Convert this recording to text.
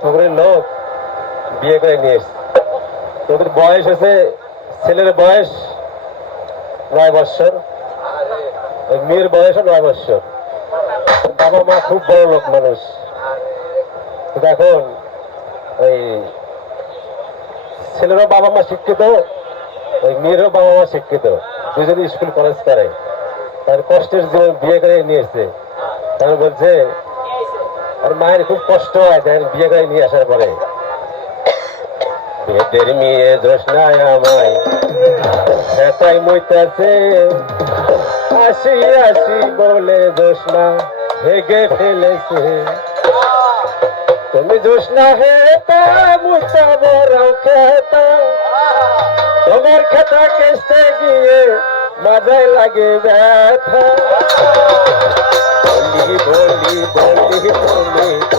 ঠুকরের লোক বিয়ে করে নিয়ে এসছে। তোদের বয়স হচ্ছে ছেলের বয়স নয় বৎসর মেয়ের বয়সও নয় বৎসর বাবা মা খুব বড় লোক মানুষ। এখন ওই ছেলেরও বাবা মা শিক্ষিত, ওই মেয়েরও বাবা মা শিক্ষিত। দুজনে স্কুল কলেজ করে। তার কষ্টের জীবন বিয়ে করে নিয়ে এসছে। তার বলছে আর মায়ের খুব কষ্ট হয় দেখেন বিয়ে করে নিয়ে আসার পরে। বেদের মেয়ে জোসনায় আমায় সেটাই মইতাছে। আসি আসি বলে দোষ জোসনা ভেগে ফেলেছে। তুমি জোসনা হেতা মুতা বড় খেতা। তোমার খেতা কেসতে গিয়ে মাথায় লাগে ব্যথা। বলি বলি